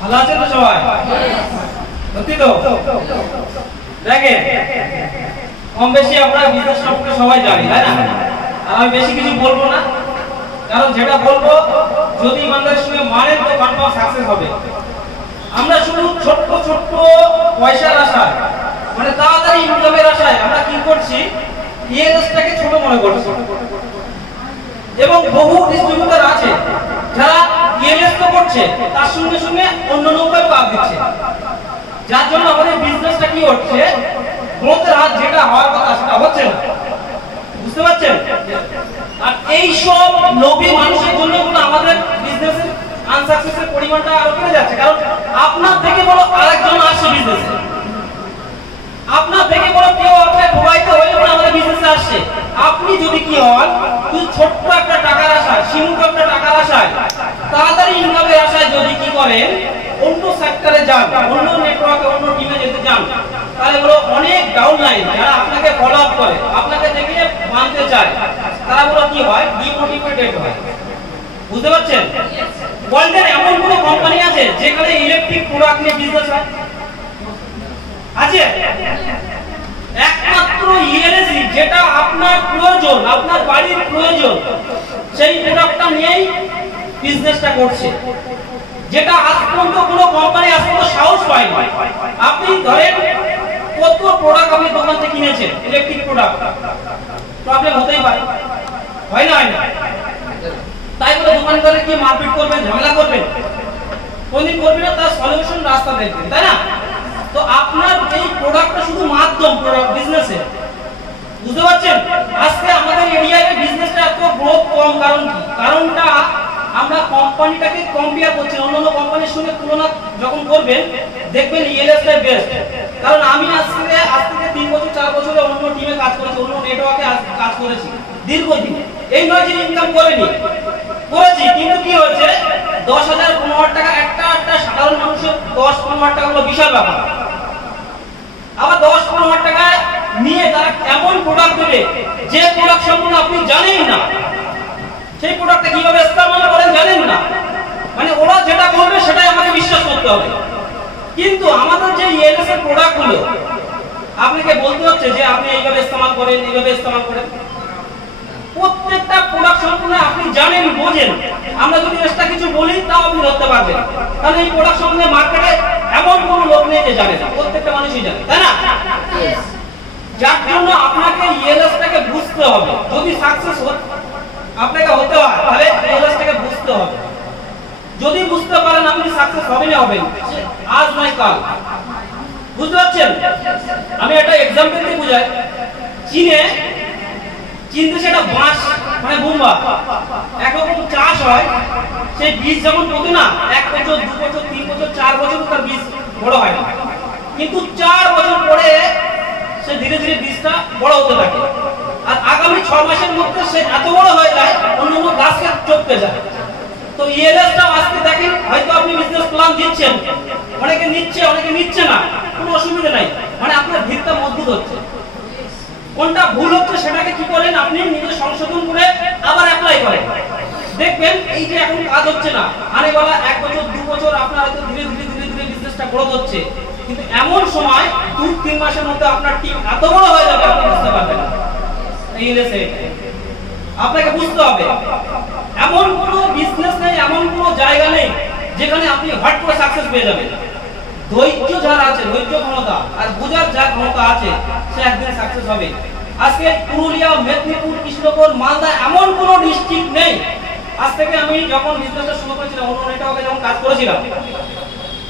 ভালো আছেন তো সবাই? সত্যি তো? দেখেন, কম বেশি আমরা বিজনেস সম্পর্কে সবাই জানি, তাই না? আর আমি বেশি কিছু বলবো না, কারণ যেটা বলবো যদি ইমানদারের সঙ্গে মানেন তো কনফার্ম সাকসেস হবে। আমরা শুধু ছোট্ট ছোট্ট পয়সার আশায়, মানে তাড়াতাড়ি ইনকামের আশায় আমরা কি করছি, ইএলএসটাকে ছোট মনে করছি। এবং বহু ডিস্ট্রিবিউটর আছে যারা ইএলএস তো করছে, তার সঙ্গে সঙ্গে অন্য নৌকায় পা দিচ্ছে, যার জন্য আমাদের বিজনেসটা কি হচ্ছে, গ্রোথের হাত যেটা হওয়ার কথা সেটা হচ্ছে না। বুঝতে পারছেন? আর এই সব লোভী মানুষের জন্য আমাদের বিজনেসের আনসাকসেসের পরিমাণটা আরো বেড়ে যাচ্ছে। কারণ আপনার থেকে বড় আরেকজন আসছে বিজনেসে, আপনার থেকে বড় কেউ আপনাকে প্রোভাইড হয়ে আমাদের বিজনেসে আসছে। আপনি যদি কি হন, তুই ছোট্ট একটা টাকার আশায়, সীমিত একটা টাকার আশায়, তাড়াতাড়ি ইনকামের আশায় যদি কি করেন অন্য সেক্টরে যান, অন্য নেটওয়ার্কে, অন্য টিমে যেতে যান, তাহলে বলো অনেক ডাউনলাইন যারা আপনাকে ফলো আপ করে, আপনাকে দেখে মানতে চায়, তারা বলো কি হয়, ডিমোটিভেটেড হয়। বুঝতে পারছেন? ওয়ার্ল্ডের এমন কোন কোম্পানি আছে যেখানে ইলেকট্রিক প্রোডাক্ট নিয়ে বিজনেস হয়? আছে? একমাত্র ইএলএসি যেটা আপনার প্রয়োজন, আপনার বাড়ির প্রয়োজন, সেই প্রোডাক্টটা নিয়েই বিজনেসটা করছে, যেটা আজ পর্যন্ত কোনো কোম্পানি আজ পর্যন্ত সাহস পায়নি। আপনি ধরেন কত প্রোডাক্ট আপনি দোকান থেকে কিনেছেন, ইলেকট্রিক প্রোডাক্ট, প্রবলেম হতেই পারে, হয় না? হয় না? তাই বলে দোকানদারে কি মারপিট করবেন, ঝামেলা করবেন? কোনদিন করবেন না, তার সলিউশন রাস্তা দেখবেন, তাই না? তো আপনার এই প্রোডাক্টটা শুধু মাধ্যম প্রোডাক্ট বিজনেসে। বুঝতে পারছেন? আজকে আমাদের এরিয়ায় বিজনেসটা এত গ্রোথ কম, কারণ কি? কারণটা আমরা কোম্পানিটাকে কম্পেয়ার করছি, অন্যান্য কোম্পানির সঙ্গে তুলনা যখন করবেন দেখবেন ইএলএসটা বেস্ট। কারণ আমি আজ থেকে 3 বছর 4 বছরে অন্য টিমে কাজ করেছি, অন্য নেটওয়ার্কে কাজ করেছি দীর্ঘদিন। এই নয় যে ইনকাম করেছি, কিন্তু কি হয়েছে, 10,000 15,000 টাকা একটা সাধারণ মানুষের 10-15,000 টাকা হলো বিশাল ব্যাপার। আবার 10-15,000 টাকা নিয়ে তারা এমন প্রোডাক্ট দেবে যে প্রোডাক্ট সম্পূর্ণ আপনি জানেন না, সেই প্রোডাক্টটা কিভাবে ইস্তেমাল করেন জানেন না, মানে ওরা যেটা বলবে সেটাই আমাকে বিশ্বাস করতে হবে। কিন্তু আমাদের যে ইএলএস এর প্রোডাক্ট গুলো আপনাকে বলতে হচ্ছে যে আপনি এইভাবে ইস্তেমাল করেন, এইভাবে ইস্তেমাল করেন, প্রত্যেকটা প্রোডাক্ট সম্পূর্ণ আপনি জানেন, বোঝেন। আমরা যদি এক্সট্রা কিছু বলি তাও আপনি ধরতে পারবেন, কারণ এই প্রোডাক্ট সম্বন্ধে মার্কেটে এমন কোনো লোক নেই যে জানে না, প্রত্যেকটা মানুষই জানে, তাই না? যার জন্য আপনাকে ইএলএসটাকে বুঝতে হবে। যদি সাকসেস আপনাকে হতে হয় তাহলে ইএলএসটাকে বুঝতে হবে। যদি বুঝতে পারেন আপনি সাকসেস হবেন, আজ নয় কাল। বুঝতে পারছেন? আমি একটা এক্সাম্পল দিয়ে বুঝাই। চীন দেশে একটা বাঁশ, মানে বোম্বা, একরকম চাষ হয়। সেই বীজ যেমন পোতে না, 1 বছর 2 বছর 3 বছর 4 বছর তার বীজ বড় হয় না, কিন্তু 4 বছর পরে সে ধীরে ধীরে বীজটা বড় হতে থাকে। আর আগামী 6 মাসের মধ্যে সে এত বড় হয়ে যায় অন্যান্য গাছকে চটকে যায়। তো ইএলএসটা আজকে দেখেন, হয়তো আপনি বিজনেস প্ল্যান দিচ্ছেন, অনেকে নিচ্ছে অনেকে নিচ্ছে না, কোনো অসুবিধা নাই, মানে আপনার ভিতটা মজবুত হচ্ছে। কোনটা ভুল হচ্ছে সেটাকে কি করেন, আপনি নিজে সংশোধন করে আবার অ্যাপ্লাই করেন, দেখবেন এই যে এখন কাজ হচ্ছে না, আনেওয়ালা 1 বছর 2 বছর আপনার হয়তো ধীরে ধীরে বিজনেসটা গ্রোথ হচ্ছে, কিন্তু এমন সময় 2-3 মাসের মধ্যে আপনার টিম এত বড় হয়ে যাবে আপনি বুঝতে পারবেন না। ইএলএসএ আপনাকে বুঝতে হবে, এমন কোনো বিজনেস নেই, এমন কোনো জায়গা নেই যেখানে আপনি হট করে সাকসেস পেয়ে যাবেন। ধৈর্য যার আছে, ধৈর্য ক্ষমতা আর বোঝার যার ক্ষমতা আছে, সে একদিন সাকসেস হবে। আজকে পুরুলিয়া, মেদিনীপুর, কৃষ্ণনগর, মালদা এমন কোনো ডিস্ট্রিক্ট নেই। আজ থেকে আমি যখন বিজনেসটা শুরু করেছিলাম, অন্য নেটওয়ার্কে যখন কাজ করেছিলাম,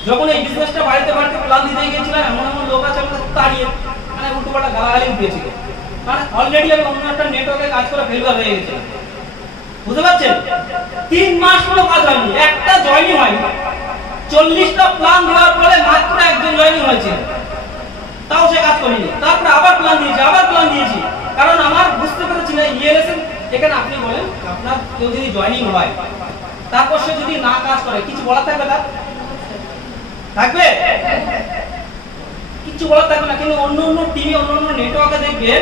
যখন এই বিজনেসটা বাড়িতে প্ল্যান দিতে গিয়েছিলাম, এমন লোক আছে আমাকে তাড়িয়ে, মানে উল্টোপাল্টা গালাগালি দিয়েছিল, কারণ অলরেডি আমি অন্য একটা নেটওয়ার্কে কাজ করে ফেলিওর হয়ে গেছে। বুঝতে পারছেন? 3 মাস কোনো কাজ হয়নি, একটা জয়েনিং হয়নি। 40টা প্ল্যান দেওয়ার পরে মাত্র একজন জয়েনিং হয়েছে, তাও সে কাজ করেনি। তারপরে আবার প্ল্যান দিয়েছি, কারণ আমার বুঝতে পেরেছি না ইএলএস এখানে আপনি বলেন আপনার কেউ যদি জয়েনিং হয়, তারপর সে যদি না কাজ করে, কিছু বলা থাকবে, তার থাকবে কিছু বলা থাকবে না। কিন্তু অন্য টিভি, অন্য নেটওয়ার্কে দেখবেন,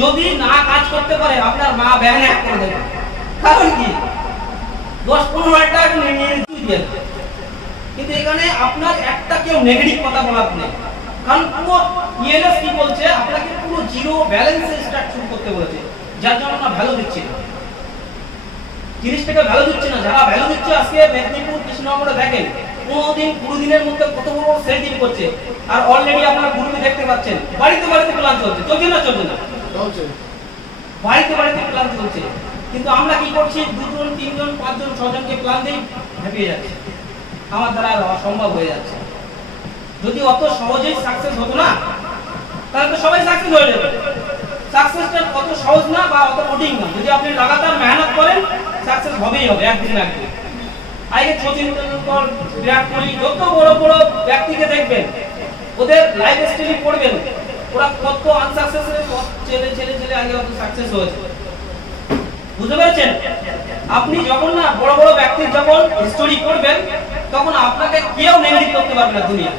যদি না কাজ করতে পারে আপনার মা ব্যান হ্যাক করে দেবে। কারণ কি, 10-15 হাজার টাকা নিয়ে দিয়ে কিন্তু এখানে আপনার একটা কেউ নেগেটিভ কথা বলার নেই, কারণ পুরো ইএলএস কি বলছে আপনাকে পুরো জিরো ব্যালেন্সে স্টার্ট শুরু করতে বলেছে, যার জন্য আমরা ভ্যালু দিচ্ছি না, জিনিসটাকে ভ্যালু দিচ্ছে না। যারা ভ্যালু দিচ্ছে আজকে মেদিনীপুর কৃষ্ণনগরে দেখেন 15 দিন 20 দিনের মধ্যে কত বড় সেটিং করছে, আর অলরেডি আপনারা গ্রুপে দেখতে পাচ্ছেন বাড়িতে বাড়িতে প্ল্যান চলছে, চলছে না চলছে না চলছে, বাড়িতে বাড়িতে প্ল্যান চলছে। কিন্তু আমরা কি করছি, 2 জন 3 জন 5 জন 6 জনকে প্ল্যান দিই, ভেপিয়ে যাচ্ছে, আমার দ্বারা অসম্ভব হয়ে যাচ্ছে। যদি অত সহজেই সাকসেস হতো না তাহলে তো সবাই সাকসেস হয়ে যেত। সাকসেসটা কত সহজ না বা অত কঠিন না, যদি আপনি লাগাতার মেহনত করেন সাকসেস হবেই হবে একদিন না একদিন। আগে সচিন তেন্ডুলকর, বিরাট কোহলি, যত বড় বড় ব্যক্তিকে দেখবেন ওদের লাইফ স্টোরি পড়বেন, ওরা কত আনসাকসেসফুল ছেলে ছেলে ছেলে আগে কত সাকসেস হয়েছে, বুঝতে পেরেছেন? আপনি যখন না বড় বড় ব্যক্তির যখন স্টোরি পড়বেন তখন আপনাকে কেউ নেগেটিভ করতে পারবে না দুনিয়া,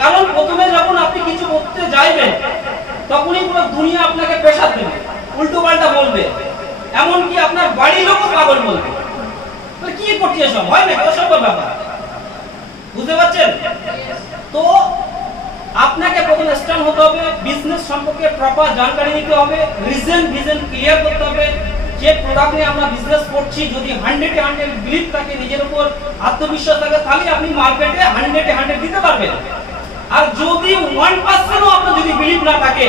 কারণ প্রথমে যখন আপনি কিছু করতে যাইবেন তখনই পুরো দুনিয়া আপনাকে প্রেসার দেবে, উল্টো পাল্টা বলবে, এমনকি আপনার বাড়ির লোকও পাগল বলবে, কি করছে এসব, হয় না অসম্ভব ব্যাপার, বুঝতে পারছেন? তো আপনাকে প্রথমে স্ট্রং হতে হবে, বিজনেস সম্পর্কে প্রপার জানকারি নিতে হবে, ভিশন ক্লিয়ার করতে হবে, যে প্রোডাক্ট নিয়ে আমরা বিজনেস করছি যদি 100 এ 100 বিলিভ থাকে, নিজের উপর আত্মবিশ্বাস থাকে, তাহলে আপনি মার্কেটে 100 এ 100 দিতে পারবেন। আর যদি 1% ও আপনার যদি বিলিভ না থাকে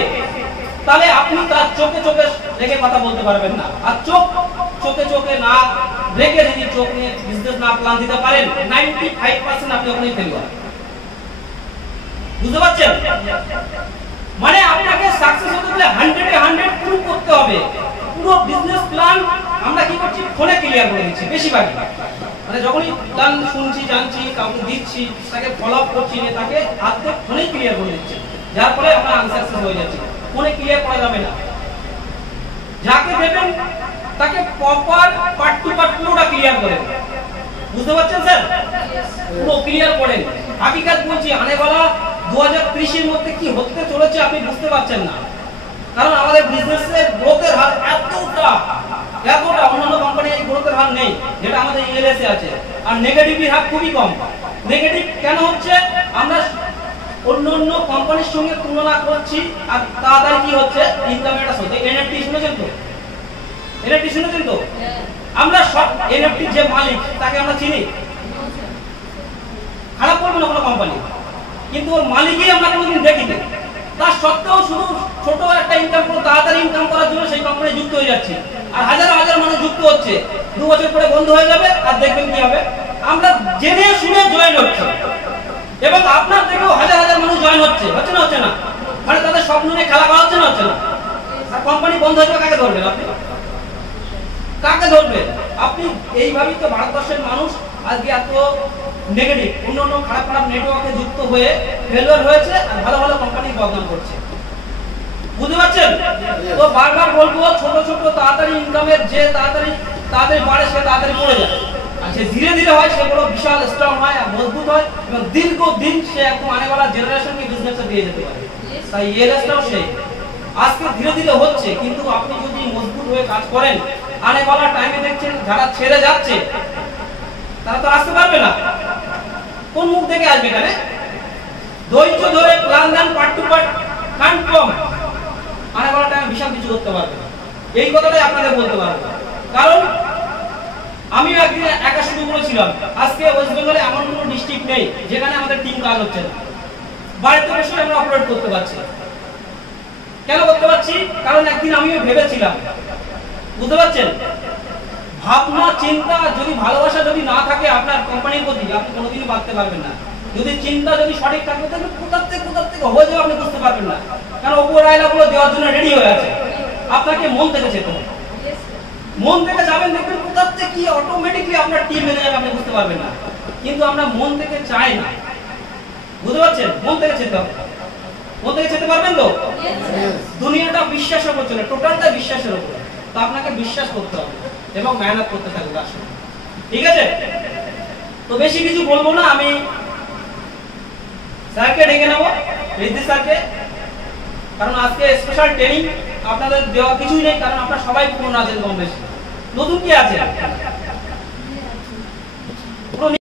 তাহলে আপনি তার চোখে চোখে রেখে কথা বলতে পারবেন না। আর চোখে চোখে না রেখে যদি চোখ নিয়ে বিজনেস না প্ল্যান দিতে পারেন 95% আপনি ওখানেই ফেল করেন, বুঝতে পারছেন? মানে আপনাকে সাকসেস হতে গেলে 100 এ 100 প্রুভ করতে হবে। পুরো বিজনেস প্ল্যান আমরা কি করছি, ফোনে ক্লিয়ার করে দিচ্ছি বেশিরভাগ, মানে যখনই প্ল্যান শুনছি জানছি কাউকে দিচ্ছি তাকে ফলো আপ করছি না, তাকে হাতে ফোনে ক্লিয়ার করে দিচ্ছি, যার ফলে আমরা আনসাকসেস হয়ে যাচ্ছি। ফোনে ক্লিয়ার করা যাবে না, যাকে দেবেন তাকে প্রপার পার্ট টু পার্ট পুরোটা ক্লিয়ার করেন, বুঝতে পারছেন স্যার? পুরো ক্লিয়ার করেন। হাকিকাত বলছি, আনেওয়ালা 2030 এর মধ্যে কি হতে চলেছে আপনি বুঝতে পারছেন না, কারণ আমাদের বিজনেসের গ্রোথের হার এতটা অন্যান্য কোম্পানির এই গ্রোথের হার নেই যেটা আমাদের ইএলএস এ আছে, আর নেগেটিভের হার খুবই কম। নেগেটিভ কেন হচ্ছে, আমরা অন্যান্য কোম্পানির সঙ্গে তুলনা করছি, আর তাড়াতাড়ি কি হচ্ছে ইনকামের একটা সোর্স। এনএফটি শুনেছেন তো? এনএফটি শুনেছেন তো? আমরা সব এনএফটি যে মালিক তাকে আমরা চিনি, খারাপ করবে না কোনো কোম্পানি, কিন্তু ওর মালিকই আমরা কোনোদিন দেখিনি, তার সত্ত্বেও শুধু ছোট একটা ইনকাম করে তাড়াতাড়ি ইনকাম করার জন্য সেই কোম্পানি যুক্ত হয়ে যাচ্ছে, আর হাজার হাজার মানুষ যুক্ত হচ্ছে, 2 বছর পরে বন্ধ হয়ে যাবে, আর দেখবেন কি হবে, আমরা জেনে শুনে জয়েন হচ্ছে, এবং আপনার থেকেও হাজার হাজার মানুষ জয়েন হচ্ছে না হচ্ছে না, মানে তাদের স্বপ্ন নিয়ে খেলা করা হচ্ছে না হচ্ছে না, আর কোম্পানি বন্ধ হয়ে যাবে, কাকে ধরবেন আপনি? কাকে ধরবেন আপনি? এইভাবেই তো ভারতবর্ষের মানুষ আজকে এত নেগেটিভ, অন্য খারাপ খারাপ নেটওয়ার্কে যুক্ত হয়ে ফেলিওর হয়েছে, আর ভালো ভালো কোম্পানি বদনাম করছে, বুঝতে পারছেন? তো বারবার বলবো, ছোট ছোট তাড়াতাড়ি ইনকামের যে তাড়াতাড়ি বাড়ে সে তাড়াতাড়ি পড়ে যায়, আর যে ধীরে ধীরে হয় সেগুলো বিশাল স্ট্রং হয় আর মজবুত হয়, এবং দীর্ঘদিন সে একদম আনেওয়ালা জেনারেশনকে বিজনেসে দিয়ে যেতে পারে। তাই ইএলএসটাও সেই আজকে ধীরে ধীরে হচ্ছে, কিন্তু আপনি যদি মজবুত হয়ে কাজ করেন, আনেওয়ালা টাইমে দেখছেন যারা ছেড়ে যাচ্ছে তারা তো আসতে পারবে না, কোন মুখ থেকে আসবে এখানে? ধৈর্য ধরে প্ল্যান দেন, পার্ট টু পার্ট কনফার্ম আনেওয়ালা টাইমে বিশাল কিছু করতে পারবে। এই কথাটাই আপনাদের বলতে পারবো, কারণ আমি একদিন একা শুরু করেছিলাম। আজকে ওয়েস্ট বেঙ্গলে এমন কোনো ডিস্ট্রিক্ট নেই যেখানে আমাদের টিম কাজ হচ্ছে না, বাড়িতে বসে আমরা অপারেট করতে পারছি। কেন করতে পারছি? কারণ একদিন আমিও ভেবেছিলাম, বুঝতে পারছেন? ভাবনা চিন্তা যদি ভালোবাসা যদি না থাকে আপনার কোম্পানির প্রতি, আপনি কোনোদিনই বাঁচতে পারবেন না। যদি চিন্তা যদি সঠিক থাকে তাহলে কোথা থেকে হয়ে যাবে আপনি বুঝতে পারবেন না, কারণ ওপর আয়নাগুলো দেওয়ার জন্য রেডি হয়ে আছে। আপনাকে মন থেকে যেতে হবে, মন থেকে যাবেন, দেখবেন কোথা থেকে কি অটোমেটিকলি আপনার টিম এনে যাবে, আপনি বুঝতে পারবেন না। কিন্তু আমরা মন থেকে চাই না, বুঝতে পারছেন? মন থেকে যেতে হবে, মন থেকে যেতে পারবেন তো? দুনিয়াটা বিশ্বাসের উপর চলে, টোটালটা বিশ্বাসের উপর, তো আপনাকে বিশ্বাস করতে হবে এবং মেহনত করতে থাকবে আসলে, ঠিক আছে? তো বেশি কিছু বলবো না, আমি স্যারকে ডেকে নেবো, রিদ্ধি স্যারকে, কারণ আজকে স্পেশাল ট্রেনিং আপনাদের দেওয়া কিছুই নেই, কারণ আপনারা সবাই পুরনো আছেন কম বেশি, নতুন কি আছে?